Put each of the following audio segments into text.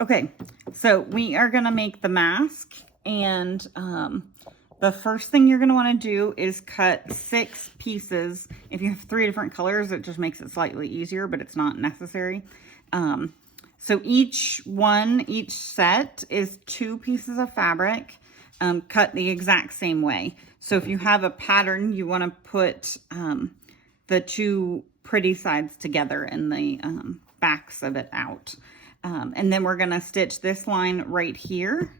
Okay, so we are gonna make the mask, and the first thing you're gonna wanna do is cut 6 pieces. If you have 3 different colors, it just makes it slightly easier, but it's not necessary. So each set is 2 pieces of fabric, cut the exact same way. So if you have a pattern, you wanna put the 2 pretty sides together and the backs of it out. And then we're gonna stitch this line right here.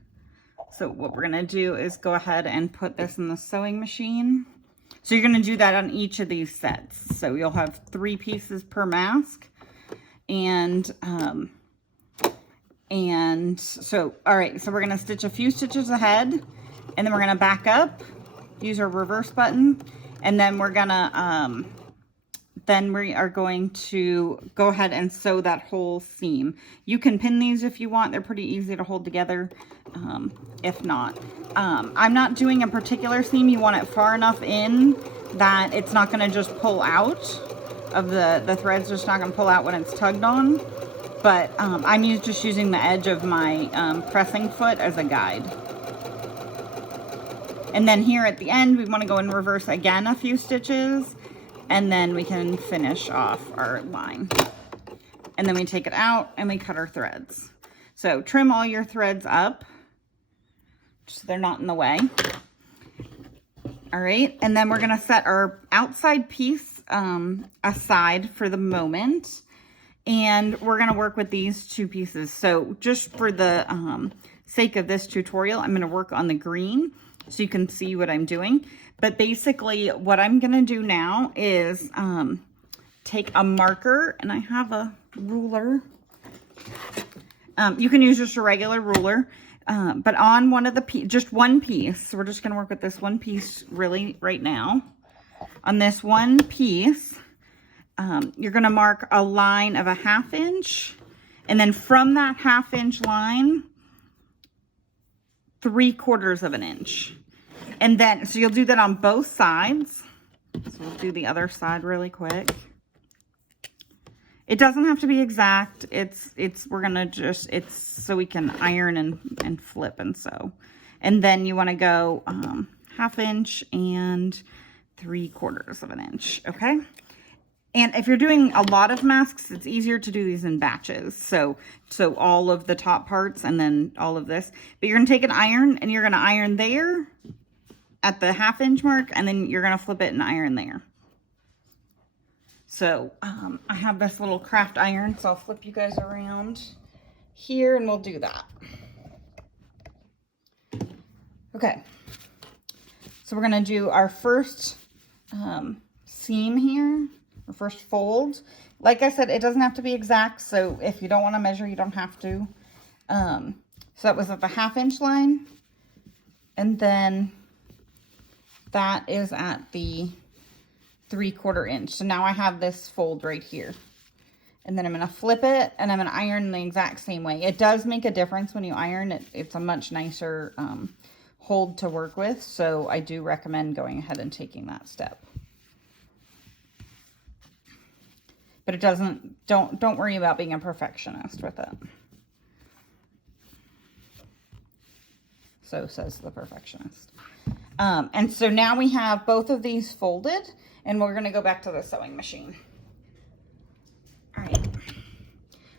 So what we're gonna do is go ahead and put this in the sewing machine. So you're gonna do that on each of these sets. So you'll have 3 pieces per mask. And so, all right, so we're gonna stitch a few stitches ahead, and then we're gonna back up, use our reverse button, and then we're gonna, then we are going to go ahead and sew that whole seam. You can pin these if you want. They're pretty easy to hold together, if not. I'm not doing a particular seam. You want it far enough in that it's not gonna just pull out of the thread's just not gonna pull out when it's tugged on. But I'm just using the edge of my pressing foot as a guide. And then here at the end, we wanna go in reverse again a few stitches, and then we can finish off our line. And then we take it out and we cut our threads. So trim all your threads up so they're not in the way. All right, and then we're gonna set our outside piece aside for the moment. And we're gonna work with these 2 pieces. So just for the sake of this tutorial, I'm gonna work on the green so you can see what I'm doing. But basically what I'm gonna do now is take a marker, and I have a ruler. You can use just a regular ruler, but on one of the just one piece, so we're just gonna work with this one piece really right now. On this one piece, you're gonna mark a line of a 1/2 inch, and then from that 1/2 inch line, 3/4 of an inch. And then, so you'll do that on both sides. So we'll do the other side really quick. It doesn't have to be exact. We're gonna just, it's so we can iron and flip and sew. And then you wanna go 1/2 inch and 3/4 of an inch, okay? And if you're doing a lot of masks, it's easier to do these in batches. So all of the top parts and then all of this. But you're gonna take an iron and you're gonna iron there at the 1/2 inch mark, and then you're gonna flip it and iron there. So I have this little craft iron, so I'll flip you guys around here and we'll do that. Okay, so we're gonna do our first seam here, our first fold. Like I said, it doesn't have to be exact, so if you don't wanna measure, you don't have to. So that was at the 1/2 inch line, and then that is at the 3/4 inch. So now I have this fold right here. And then I'm gonna flip it and I'm gonna iron the exact same way. It does make a difference when you iron it. It's a much nicer hold to work with. So I do recommend going ahead and taking that step. But it doesn't, don't worry about being a perfectionist with it. So says the perfectionist. And so now we have both of these folded, and we're going to go back to the sewing machine. All right.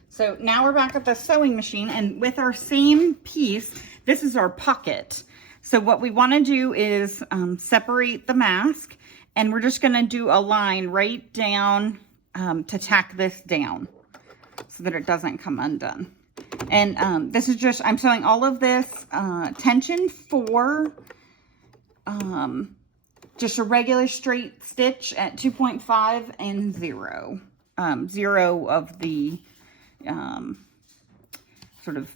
So now we're back at the sewing machine, and with our same piece, this is our pocket. So what we want to do is separate the mask, and we're just going to do a line right down to tack this down so that it doesn't come undone. And this is just, I'm sewing all of this tension 4, just a regular straight stitch at 2.5 and 0. 0 of the sort of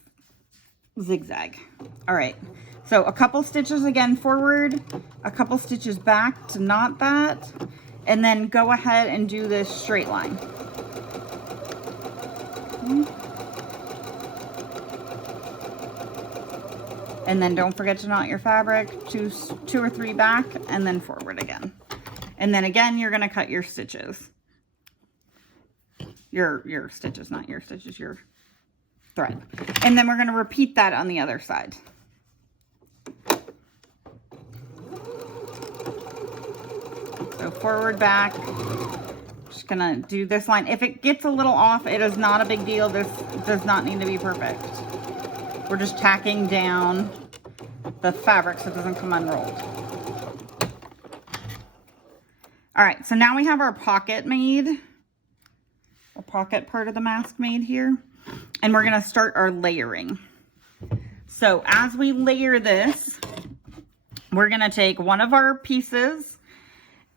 zigzag. All right, so a couple stitches again forward, a couple stitches back to knot that, and then go ahead and do this straight line. And then don't forget to knot your fabric, two or three back, and then forward again. And then again, you're gonna cut your stitches. Your stitches, not your stitches, your thread. And then we're going to repeat that on the other side. So forward, back. Just going to do this line. If it gets a little off, it is not a big deal. This does not need to be perfect. We're just tacking down the fabric so it doesn't come unrolled. All right, so now we have our pocket made, the pocket part of the mask made here, and we're gonna start our layering. So as we layer this, we're gonna take one of our pieces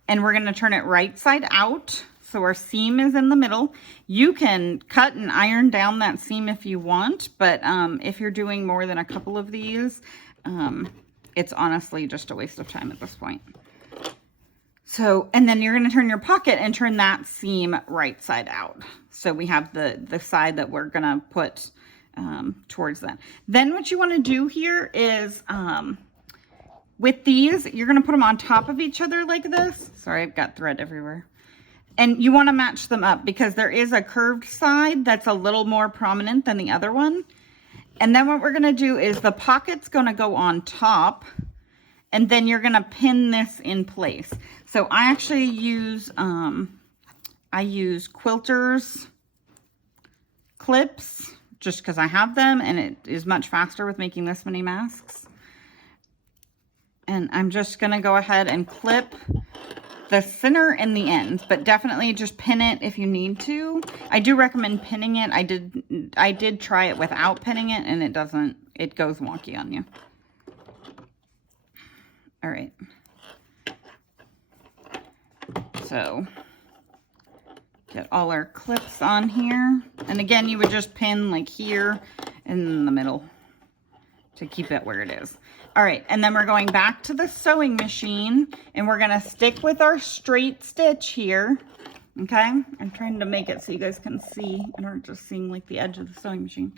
and we're gonna turn it right side out. So our seam is in the middle. You can cut and iron down that seam if you want, but if you're doing more than a couple of these, it's honestly just a waste of time at this point. So, and then you're going to turn your pocket and turn that seam right side out. So we have the side that we're going to put towards that. Then what you want to do here is, with these, you're going to put them on top of each other like this. Sorry, I've got thread everywhere. And you want to match them up because there is a curved side that's a little more prominent than the other one. And then what we're going to do is the pocket's going to go on top, and then you're going to pin this in place. So I actually use, I use quilters clips just because I have them and it is much faster with making this many masks. And I'm just going to go ahead and clip the center and the ends, but definitely just pin it if you need to. I do recommend pinning it. I did try it without pinning it and it goes wonky on you. All right. So get all our clips on here. And again, you would just pin like here in the middle to keep it where it is. All right, and then we're going back to the sewing machine and we're gonna stick with our straight stitch here. Okay, I'm trying to make it so you guys can see and aren't just seeing like the edge of the sewing machine.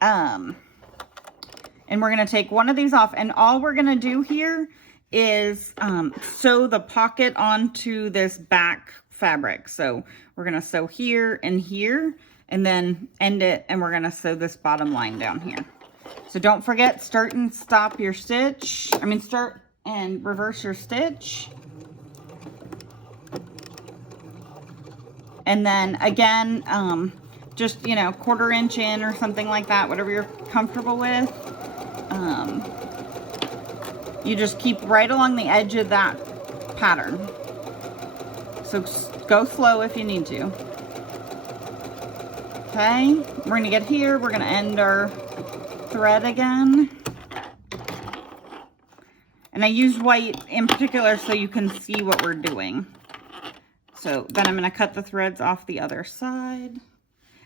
And we're gonna take one of these off, and all we're gonna do here is sew the pocket onto this back fabric. So we're gonna sew here and here and then end it, and we're gonna sew this bottom line down here. So don't forget, start and stop your stitch. I mean, start and reverse your stitch. And then again, just, you know, 1/4 inch in or something like that, whatever you're comfortable with. You just keep right along the edge of that pattern. So go slow if you need to. Okay, we're gonna get here, we're gonna end our thread again. And I use white in particular so you can see what we're doing. So then I'm gonna cut the threads off the other side.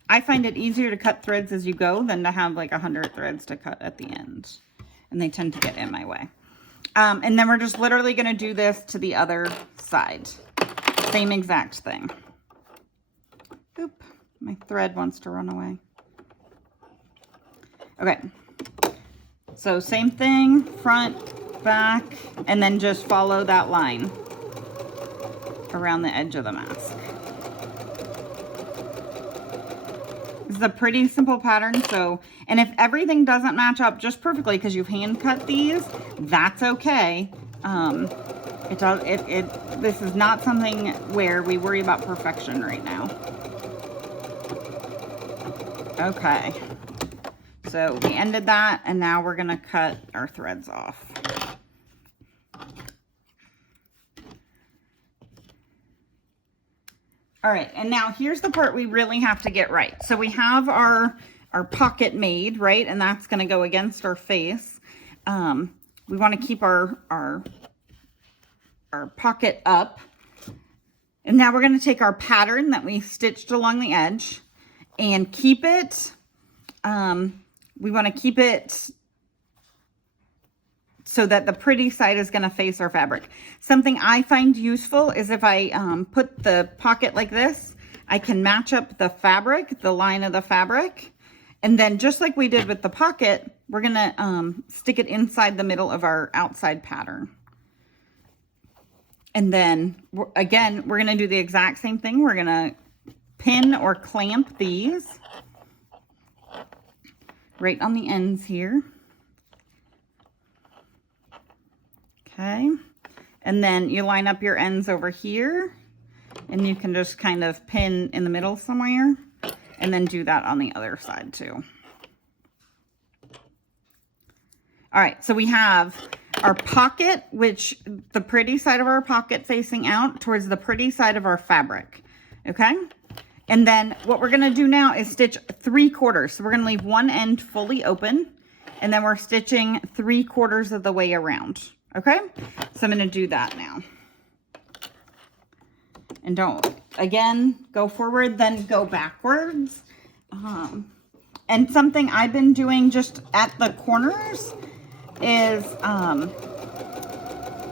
I find it easier to cut threads as you go than to have like 100 threads to cut at the end. And they tend to get in my way. And then we're just literally going to do this to the other side. Same exact thing. Oop, my thread wants to run away. Okay. So same thing, front, back, and then just follow that line around the edge of the mask. This is a pretty simple pattern, so, and if everything doesn't match up just perfectly because you've hand cut these, that's okay. This is not something where we worry about perfection right now. Okay, so we ended that, and now we're gonna cut our threads off. All right, and now here's the part we really have to get right. So we have our pocket made, right? And that's gonna go against our face. We wanna keep our pocket up. And now we're gonna take our pattern that we stitched along the edge and keep it, we wanna keep it so that the pretty side is gonna face our fabric. Something I find useful is if I put the pocket like this, I can match up the fabric, the line of the fabric, and then just like we did with the pocket, we're gonna stick it inside the middle of our outside pattern. And then again, we're gonna do the exact same thing. We're gonna pin or clamp these. right on the ends here. Okay. And then you line up your ends over here, and you can just kind of pin in the middle somewhere, and then do that on the other side too. All right, so we have our pocket, which the pretty side of our pocket facing out towards the pretty side of our fabric, okay? And then what we're gonna do now is stitch 3/4. So we're gonna leave one end fully open, and then we're stitching 3/4 of the way around, okay? So I'm gonna do that now. And don't, again, go forward, then go backwards. And something I've been doing just at the corners is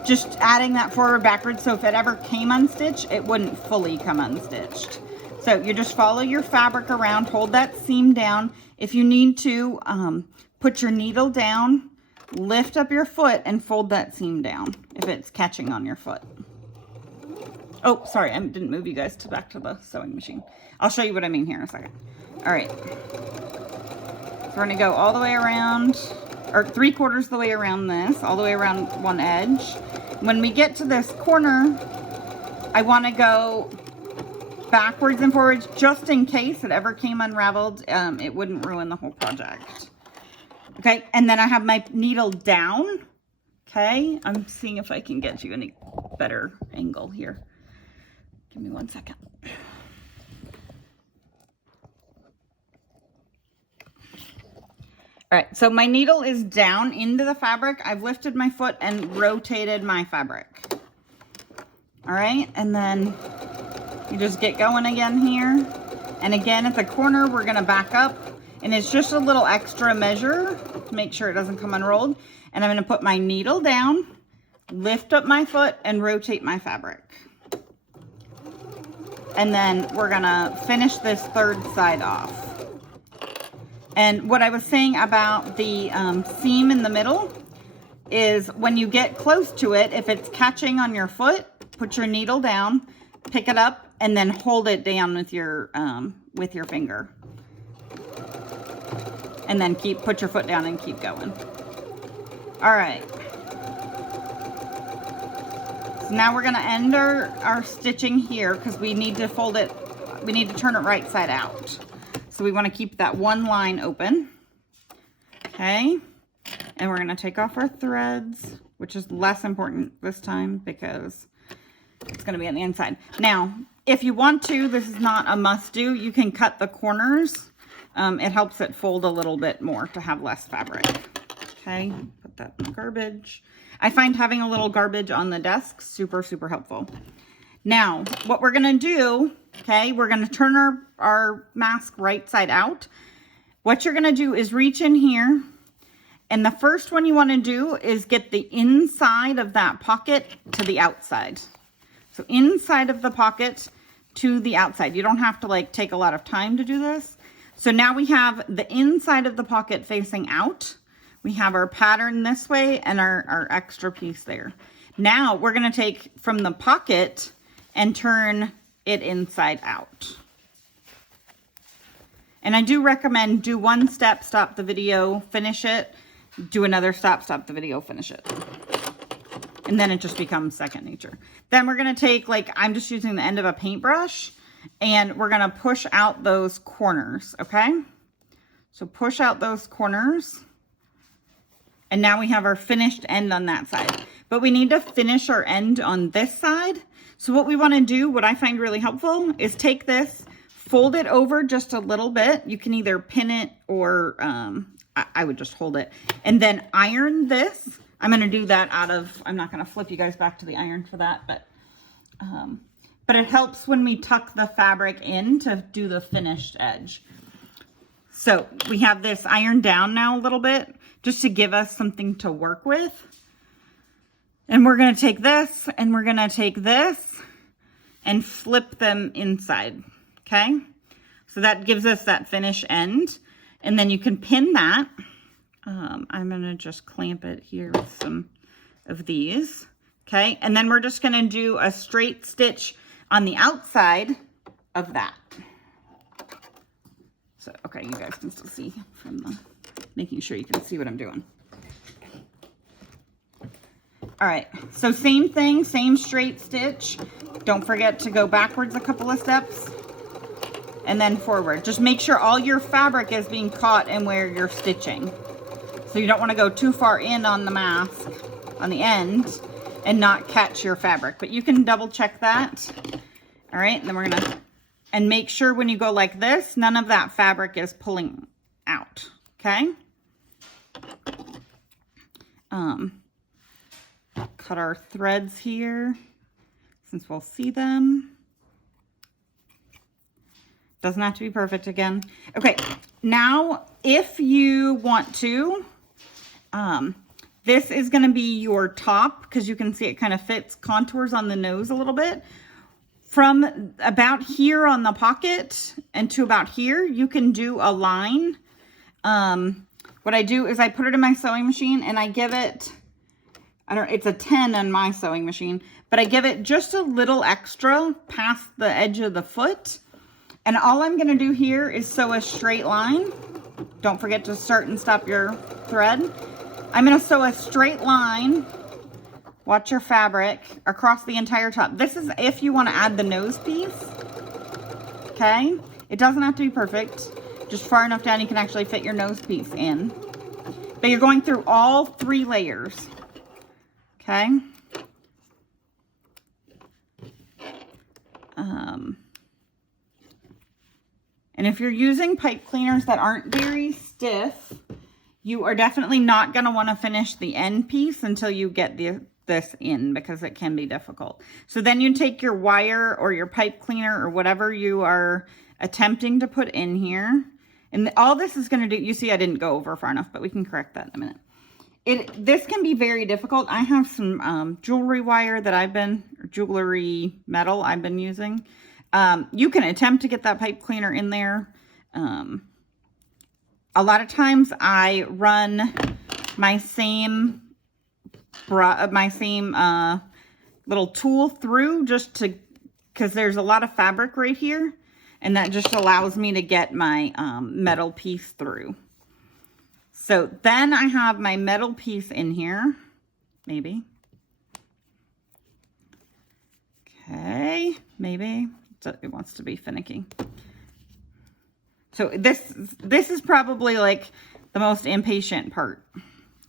just adding that forward backwards, so if it ever came unstitched, it wouldn't fully come unstitched. So you just follow your fabric around, hold that seam down. If you need to, put your needle down, lift up your foot, and fold that seam down if it's catching on your foot. Oh, sorry, I didn't move you guys back to the sewing machine. I'll show you what I mean here in a second. All right, so we're gonna go all the way around, or 3/4 of the way around this, all the way around one edge. When we get to this corner, I want to go backwards and forwards just in case it ever came unraveled. It wouldn't ruin the whole project. Okay, and then I have my needle down. Okay, I'm seeing if I can get you any better angle here. Give me 1 second. All right, so my needle is down into the fabric. I've lifted my foot and rotated my fabric. All right, and then you just get going again here. And again, at the corner, we're gonna back up, and it's just a little extra measure to make sure it doesn't come unrolled. And I'm gonna put my needle down, lift up my foot, and rotate my fabric. And then we're gonna finish this third side off. And what I was saying about the seam in the middle is when you get close to it, if it's catching on your foot, put your needle down, pick it up, and then hold it down with your finger. And then put your foot down and keep going. All right. So now we're gonna end our stitching here because we need to fold it, we need to turn it right side out. So we want to keep that one line open. Okay. And we're going to take off our threads, which is less important this time because it's going to be on the inside. Now, if you want to, this is not a must do. You can cut the corners. It helps it fold a little bit more to have less fabric. Okay. Put that in the garbage. I find having a little garbage on the desk super, super helpful. Now, what we're going to do, okay, we're going to turn our mask right side out. What you're going to do is reach in here, and the first one you want to do is get the inside of that pocket to the outside. So inside of the pocket to the outside. You don't have to like take a lot of time to do this. So now we have the inside of the pocket facing out. We have our pattern this way and our extra piece there. Now we're going to take from the pocket and turn it inside out. And I do recommend do one step, stop the video, finish it, do another stop, stop the video, finish it. And then it just becomes second nature. Then we're gonna take, like, I'm just using the end of a paintbrush, and we're gonna push out those corners, okay? So push out those corners. And now we have our finished end on that side. But we need to finish our end on this side. So what we want to do, what I find really helpful, is take this, fold it over just a little bit. You can either pin it or I would just hold it. And then iron this. I'm going to do that out of, I'm not going to flip you guys back to the iron for that, but it helps when we tuck the fabric in to do the finished edge. So we have this ironed down now a little bit, just to give us something to work with. And we're going to take this and we're going to take this and flip them inside. Okay. So that gives us that finish end. And then you can pin that. I'm going to just clamp it here with some of these. Okay. And then we're just going to do a straight stitch on the outside of that. So, okay. You guys can still see from the making sure you can see what I'm doing. All right, so same thing, same straight stitch. Don't forget to go backwards a couple of steps and then forward. Just make sure all your fabric is being caught in where you're stitching. So you don't want to go too far in on the mask on the end and not catch your fabric, but you can double check that. All right, and then we're gonna, and make sure when you go like this, none of that fabric is pulling out, okay? Cut our threads here since we'll see them. Doesn't have to be perfect again. Okay, now if you want to, this is gonna be your top because you can see it kind of fits contours on the nose a little bit. From about here on the pocket and to about here, you can do a line. What I do is I put it in my sewing machine and I give it, it's a 10 on my sewing machine, but I give it just a little extra past the edge of the foot. And all I'm gonna do here is sew a straight line. Don't forget to start and stop your thread. I'm gonna sew a straight line, watch your fabric, across the entire top. This is if you wanna add the nose piece, okay? It doesn't have to be perfect, just far enough down you can actually fit your nose piece in. But you're going through all 3 layers, okay? And if you're using pipe cleaners that aren't very stiff, you are definitely not going to want to finish the end piece until you get this in, because it can be difficult. So then you take your wire or your pipe cleaner or whatever you are attempting to put in here. And all this is going to do, you see I didn't go over far enough, but we can correct that in a minute. This can be very difficult. I have some jewelry wire that jewelry metal I've been using. You can attempt to get that pipe cleaner in there. A lot of times I run my same little tool through because there's a lot of fabric right here, and that just allows me to get my metal piece through. So then I have my metal piece in here, maybe. Okay, maybe. It wants to be finicky. So this is probably like the most impatient part.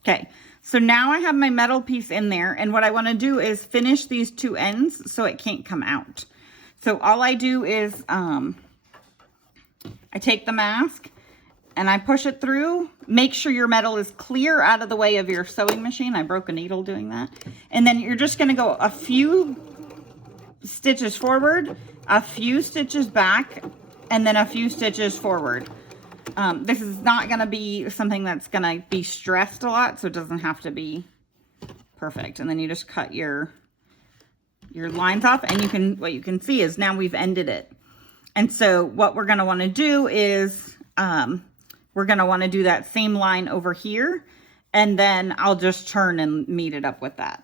Okay, so now I have my metal piece in there, and what I want to do is finish these 2 ends so it can't come out. So all I do is I take the mask and I push it through. Make sure your metal is clear out of the way of your sewing machine. I broke a needle doing that. And then you're just going to go a few stitches forward, a few stitches back, and then a few stitches forward. This is not going to be something that's going to be stressed a lot, so it doesn't have to be perfect. And then you just cut your lines off, and what you can see is now we've ended it. And so what we're going to want to do is we're going to want to do that same line over here, and then I'll just turn and meet it up with that.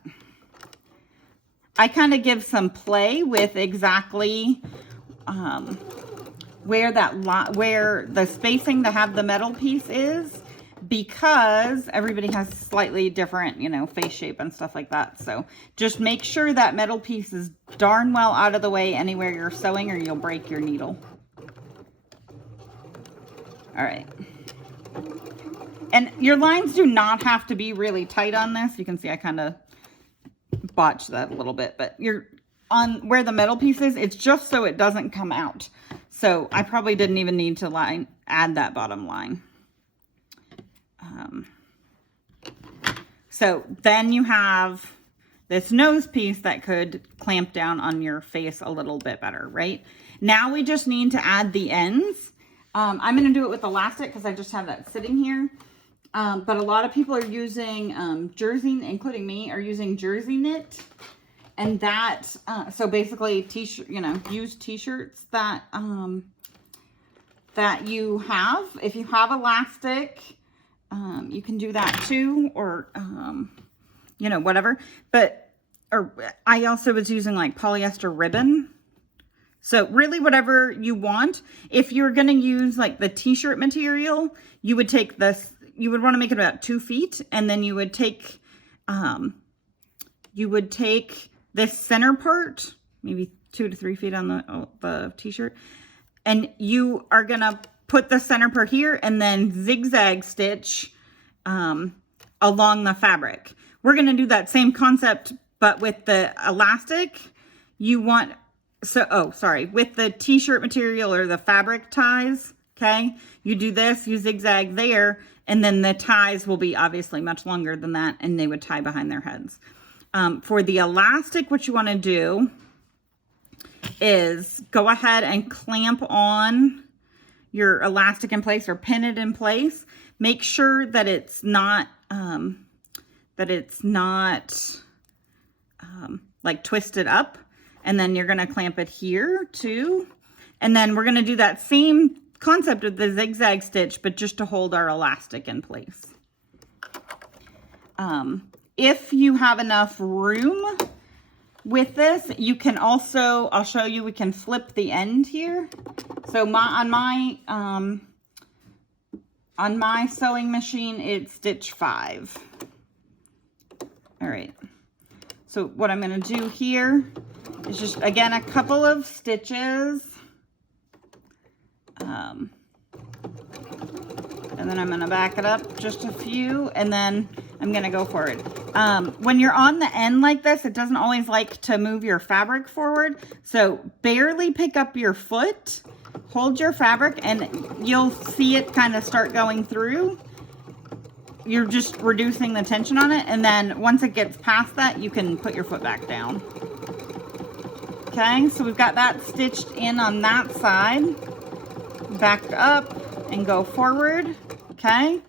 I kind of give some play with exactly where the spacing to have the metal piece is, because everybody has slightly different, face shape and stuff like that. So just make sure that metal piece is darn well out of the way anywhere you're sewing, or you'll break your needle. All right. And your lines do not have to be really tight on this. You can see I kind of botched that a little bit, but you're on where the metal piece is, it's just so it doesn't come out. So I probably didn't even need to add that bottom line. So then you have this nose piece that could clamp down on your face a little bit better, right? Now we just need to add the ends. I'm going to do it with elastic because I just have that sitting here. But a lot of people are using jersey, including me, are using jersey knit. And that, so basically t-shirt, used t-shirts that, that you have. If you have elastic, you can do that too, or, whatever. Or I also was using like polyester ribbon. So really whatever you want. If you're going to use like the t-shirt material, you would take this, you would want to make it about 2 feet, and then you would take this center part, maybe 2 to 3 feet on the t-shirt, and you are gonna put the center part here and then zigzag stitch along the fabric. We're gonna do that same concept, but with the elastic, with the t-shirt material or the fabric ties, okay? You do this, you zigzag there, and then the ties will be obviously much longer than that, and they would tie behind their heads. For the elastic, what you wanna do is go ahead and clamp on your elastic in place or pin it in place. Make sure that it's not, like twisted up. And then you're gonna clamp it here too. And then we're gonna do that same concept with the zigzag stitch, but just to hold our elastic in place. If you have enough room with this, you can also, I'll show you, we can flip the end here. So on my sewing machine, it's stitch 5. All right. So what I'm going to do here is just, again, a couple of stitches. And then I'm going to back it up just a few, and then I'm going to go forward. When you're on the end like this, it doesn't always like to move your fabric forward. So barely pick up your foot, hold your fabric, and you'll see it kind of start going through. You're just reducing the tension on it. And then once it gets past that, you can put your foot back down. Okay, so we've got that stitched in on that side. Back up and go forward. Okay.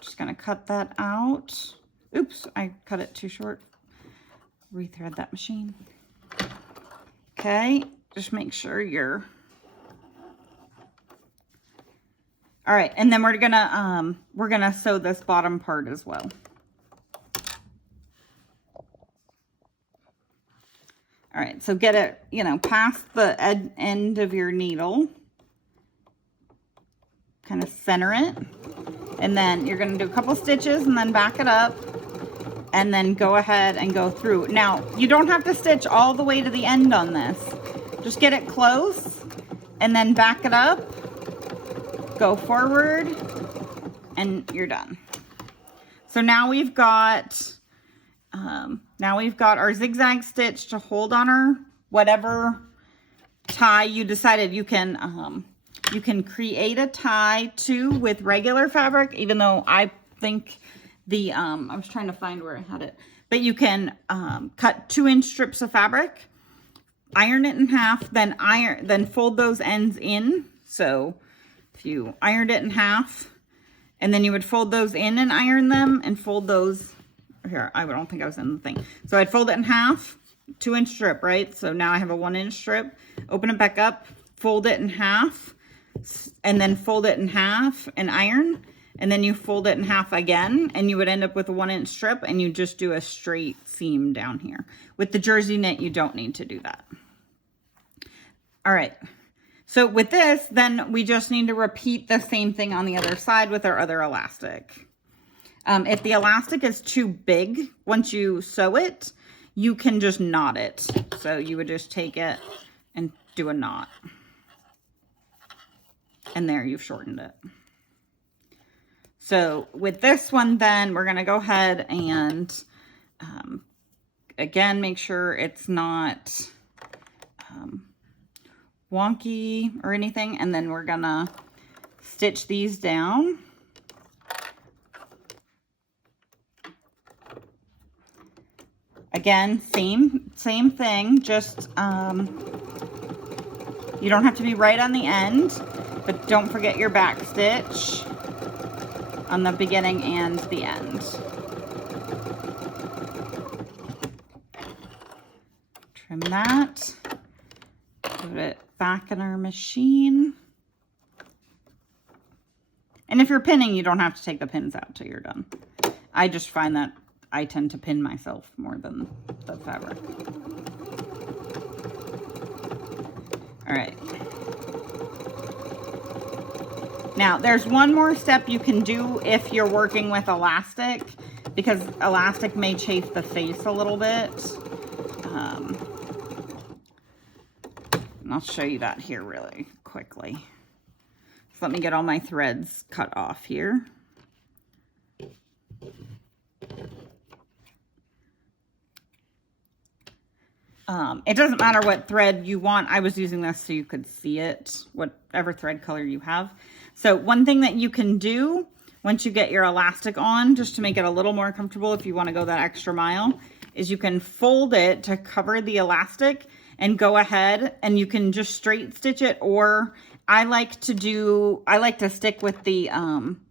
Just gonna cut that out. Oops, I cut it too short. Rethread that machine. Okay, just make sure you're. All right, and then we're gonna sew this bottom part as well. All right, so get it, past the end of your needle. Kind of center it. And then you're going to do a couple stitches and then back it up. And then go ahead and go through. Now, you don't have to stitch all the way to the end on this. Just get it close and then back it up. Go forward and you're done. So now we've got... our zigzag stitch to hold on our whatever tie you decided. You can create a tie too with regular fabric, even though I think I was trying to find where I had it, but you can cut 2-inch strips of fabric, iron it in half, then fold those ends in. So if you ironed it in half, and then you would fold those in and iron them and fold those. Here, I don't think I was in the thing. So I'd fold it in half, 2-inch strip, right? So now I have a 1-inch strip, open it back up, fold it in half, and then fold it in half and iron. And then you fold it in half again, and you would end up with a 1-inch strip, and you just do a straight seam down here. With the jersey knit, you don't need to do that. All right. So with this, then we just need to repeat the same thing on the other side with our other elastic. If the elastic is too big, once you sew it, you can just knot it. So you would just take it and do a knot. And there, you've shortened it. So with this one, then we're going to go ahead and, again, make sure it's not wonky or anything. And then we're going to stitch these down. Again, same thing, just, you don't have to be right on the end, but don't forget your back stitch on the beginning and the end. Trim that, put it back in our machine. And if you're pinning, you don't have to take the pins out till you're done. I just find that I tend to pin myself more than the fabric. All right. Now, there's one more step you can do if you're working with elastic, because elastic may chafe the face a little bit. And I'll show you that here really quickly. So let me get all my threads cut off here. It doesn't matter what thread you want. I was using this so you could see it, whatever thread color you have. So one thing that you can do once you get your elastic on, just to make it a little more comfortable if you want to go that extra mile, is you can fold it to cover the elastic and go ahead and you can just straight stitch it, or I like to stick with the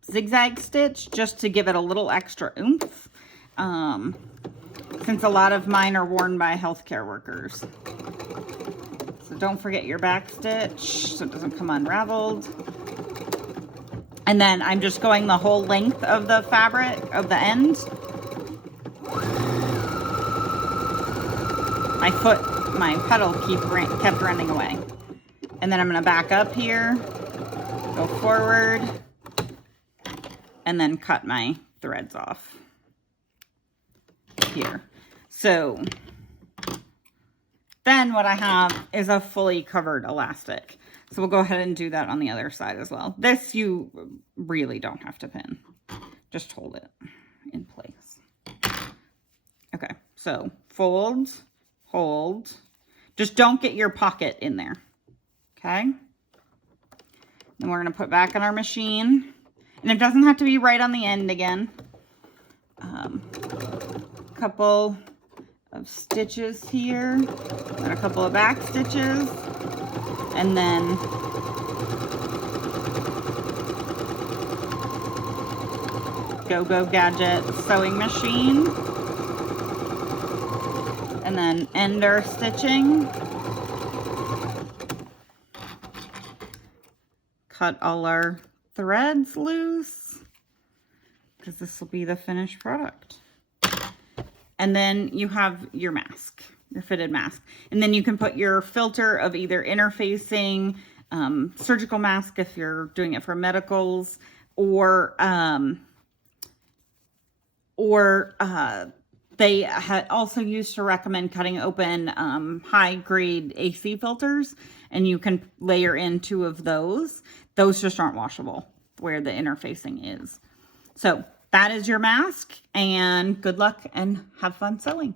zigzag stitch just to give it a little extra oomph. Since a lot of mine are worn by healthcare workers. So don't forget your back stitch so it doesn't come unraveled. And then I'm just going the whole length of the fabric, of the end. My pedal kept running away. And then I'm going to back up here, go forward, and then cut my threads off here. So then what I have is a fully covered elastic. So we'll go ahead and do that on the other side as well. This you really don't have to pin. Just hold it in place. Okay, so fold, hold. Just don't get your pocket in there. Okay. Then we're going to put back on our machine. And it doesn't have to be right on the end again. Couple of stitches here, and a couple of back stitches, and then Go Gadget sewing machine, and then end our stitching, cut all our threads loose, because this will be the finished product. And then you have your mask, your fitted mask. And then you can put your filter of either interfacing, surgical mask if you're doing it for medicals, or they also used to recommend cutting open high-grade AC filters, and you can layer in 2 of those. Those just aren't washable where the interfacing is. So that is your mask, and good luck and have fun sewing.